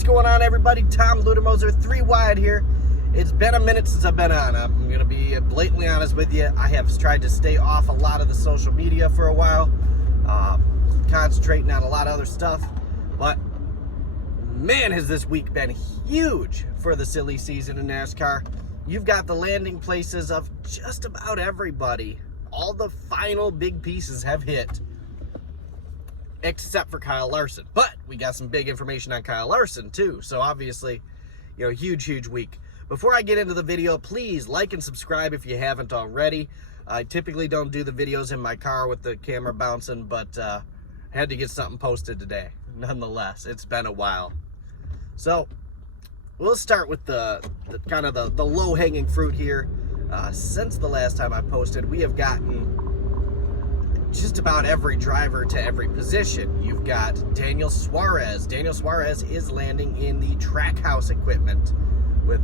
What's going on, everybody? Tom Ludermoser, 3 Wide here. It's been a minute since I've been on. I'm going to be blatantly honest with you. I have tried to stay off a lot of the social media for a while, concentrating on a lot of other stuff. But, man, has this week been huge for the silly season in NASCAR. You've got the landing places of just about everybody. All the final big pieces have hit, except for Kyle Larson. But we got some big information on Kyle Larson, too. So, obviously, huge week. Before I get into the video, please like and subscribe if you haven't already. I typically don't do the videos in my car with the camera bouncing, but I had to get something posted today. Nonetheless, it's been a while. So, we'll start with the kind of the low-hanging fruit here. Since the last time I posted, we have gotten just about every driver to every position. You've got Daniel Suarez. Daniel Suarez is landing in the Trackhouse equipment with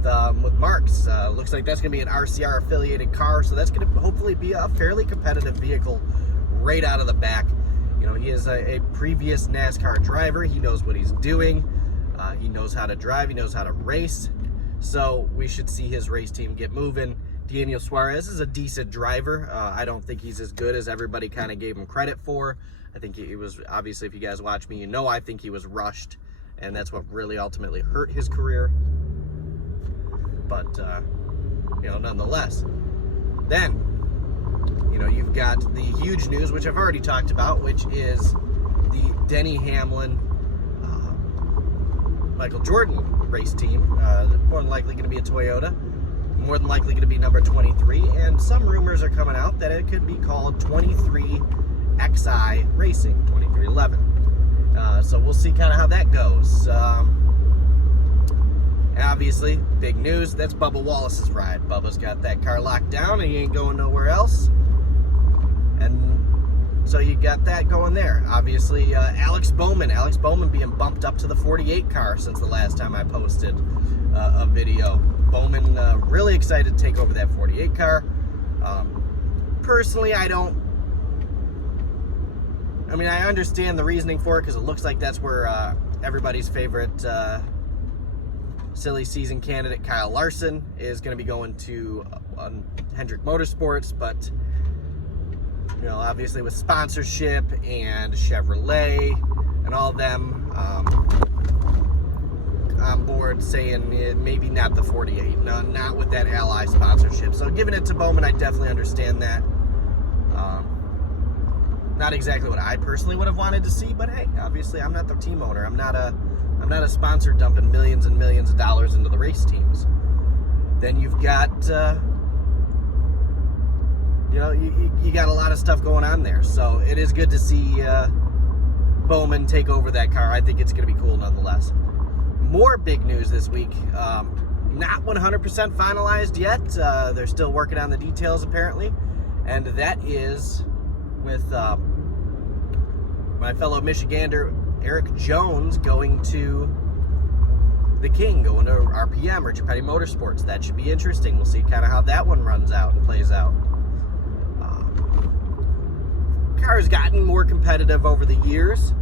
Marks. Looks like that's going to be an RCR affiliated car, so that's going to hopefully be a fairly competitive vehicle right out of the back. He is a previous NASCAR driver. He knows what he's doing. He knows how to drive. He knows how to race. So we should see his race team get moving. Daniel Suarez is a decent driver. I don't think he's as good as everybody kind of gave him credit for. I think he was, obviously, if you guys watch me, I think he was rushed, and that's what really ultimately hurt his career. But, nonetheless. Then, you've got the huge news, which I've already talked about, which is the Denny Hamlin, Michael Jordan race team. More than likely going to be a Toyota. More than likely going to be number 23. And some rumors are coming out that it could be called 23XI Racing, 2311. So we'll see kind of how that goes. Obviously, big news, that's Bubba Wallace's ride. Bubba's got that car locked down and he ain't going nowhere else. And so you got that going there. Obviously, Alex Bowman being bumped up to the 48 car since the last time I posted a video. Bowman really excited to take over that 48 car. Personally, I understand the reasoning for it because it looks like that's where everybody's favorite silly season candidate, Kyle Larson, is going to be going to Hendrick Motorsports, but obviously with sponsorship and Chevrolet and all of them on board saying maybe not the 48, no, not with that Ally sponsorship. So giving it to Bowman, I definitely understand that. Not exactly what I personally would have wanted to see, but hey, obviously I'm not the team owner. I'm not a sponsor dumping millions and millions of dollars into the race teams. Then you've got, you got a lot of stuff going on there. So it is good to see Bowman take over that car. I think it's going to be cool nonetheless. More big news this week. Not 100% finalized yet. They're still working on the details apparently. And that is with my fellow Michigander, Eric Jones, going to the King, going to RPM, or Petty Motorsports. That should be interesting. We'll see kind of how that one runs out and plays out. Car has gotten more competitive over the years.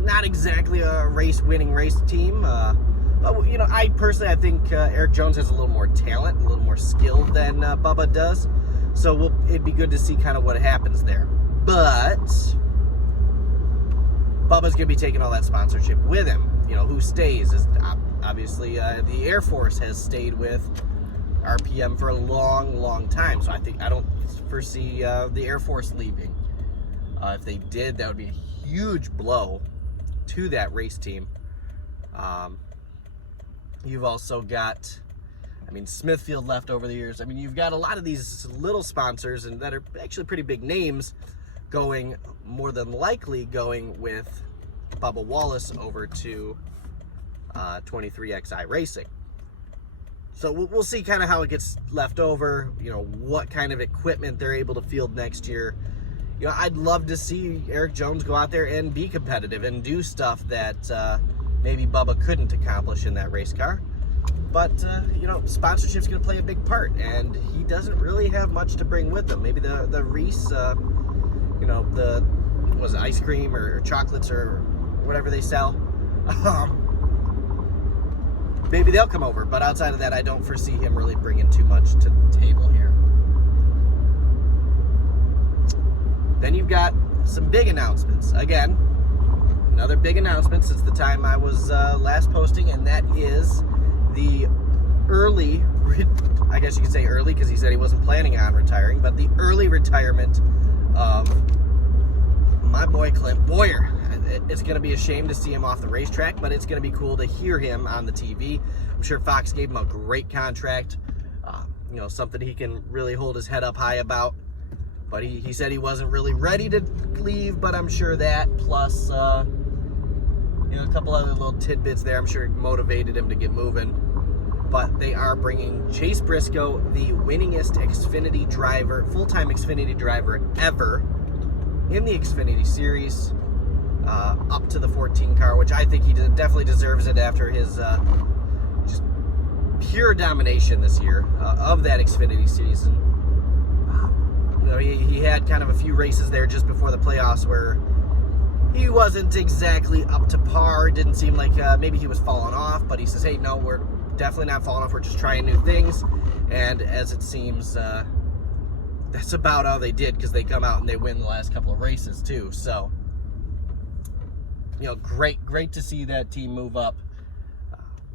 Not exactly a winning race team. But, I think Eric Jones has a little more talent, a little more skill than Bubba does. So it'd be good to see kind of what happens there. But Bubba's going to be taking all that sponsorship with him. Who stays is obviously the Air Force has stayed with RPM for a long time. So I don't foresee the Air Force leaving. If they did, that would be a huge blow to that race team. You've also got, Smithfield left over the years. You've got a lot of these little sponsors and that are actually pretty big names more than likely going with Bubba Wallace over to 23XI Racing. So we'll see kind of how it gets left over, what kind of equipment they're able to field next year. I'd love to see Eric Jones go out there and be competitive and do stuff that maybe Bubba couldn't accomplish in that race car. But, sponsorship's going to play a big part, and he doesn't really have much to bring with him. Maybe the Reese, was it ice cream or chocolates or whatever they sell. Maybe they'll come over, but outside of that, I don't foresee him really bringing too much to the table here. Then you've got some big announcements. Again, another big announcement since the time I was last posting, and that is the early, I guess you could say early because he said he wasn't planning on retiring, but the early retirement of my boy Clint Boyer. It's going to be a shame to see him off the racetrack, but it's going to be cool to hear him on the TV. I'm sure Fox gave him a great contract, you know, something he can really hold his head up high about. But he said he wasn't really ready to leave, but I'm sure that, plus, you know, a couple other little tidbits there, I'm sure motivated him to get moving. But they are bringing Chase Briscoe, the winningest Xfinity driver, full-time Xfinity driver ever in the Xfinity Series, up to the 14 car, which I think he definitely deserves it after his just pure domination this year of that Xfinity season. You know, he had kind of a few races there just before the playoffs where he wasn't exactly up to par. It didn't seem like maybe he was falling off, but he says, hey, no, we're definitely not falling off. We're just trying new things. And as it seems, that's about all they did, because they come out and they win the last couple of races too. So, you know, great to see that team move up.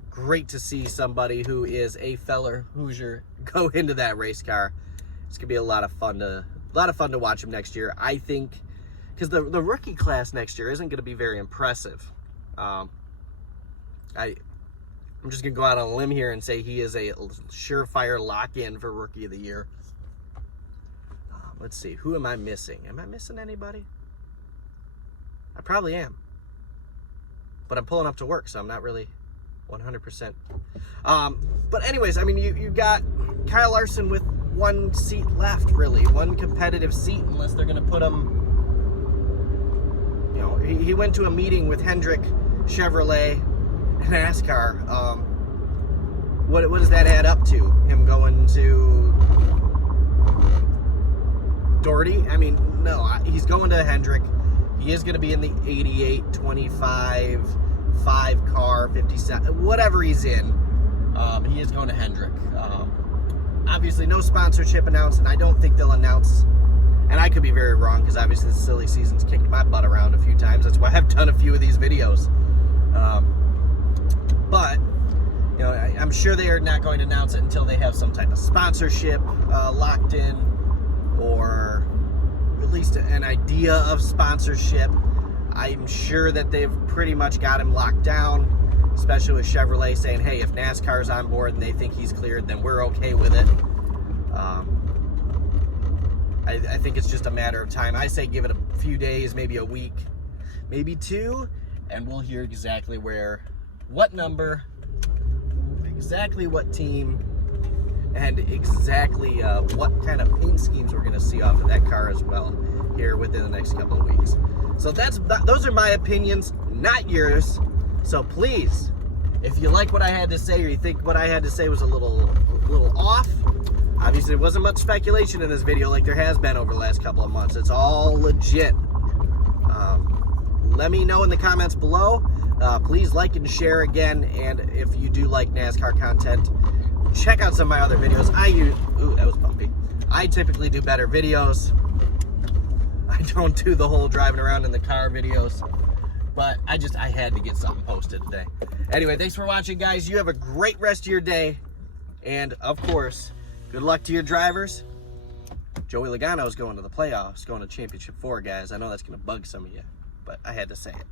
Great to see somebody who is a feller Hoosier go into that race car. It's gonna be a lot of fun to watch him next year. I think, because the rookie class next year isn't gonna be very impressive. I'm just gonna go out on a limb here and say he is a surefire lock-in for Rookie of the Year. Let's see, who am I missing? Am I missing anybody? I probably am. But I'm pulling up to work, so I'm not really 100%. But anyways, I mean, you got Kyle Larson with one seat left, really. One competitive seat, unless they're going to put him... You know, he went to a meeting with Hendrick Chevrolet NASCAR. What does that add up to? Him going to Doherty? I mean, no, he's going to Hendrick. He is going to be in the 88, 25, 5 car, 57, whatever he's in. He is going to Hendrick. Obviously, no sponsorship announced, and I don't think they'll announce, and I could be very wrong, because obviously the silly season's kicked my butt around a few times. That's why I've done a few of these videos. But, you know, I'm sure they are not going to announce it until they have some type of sponsorship locked in, or at least an idea of sponsorship. I'm sure that they've pretty much got him locked down, especially with Chevrolet saying, hey, if NASCAR's on board and they think he's cleared, then we're okay with it. I think it's just a matter of time. I say give it a few days, maybe a week, maybe 2, and we'll hear exactly what number, exactly what team, and exactly what kind of paint schemes we're going to see off of that car as well here within the next couple of weeks. So those are my opinions, not yours. So please, if you like what I had to say, or you think what I had to say was a little off, obviously there wasn't much speculation in this video like there has been over the last couple of months. It's all legit. Let me know in the comments below. Please like and share again, and if you do like NASCAR content, check out some of my other videos. Ooh, that was bumpy. I typically do better videos. I don't do the whole driving around in the car videos, but I had to get something posted today. Anyway, thanks for watching, guys. You have a great rest of your day, and of course, good luck to your drivers. Joey Logano is going to the playoffs, going to Championship 4, guys. I know that's going to bug some of you, but I had to say it.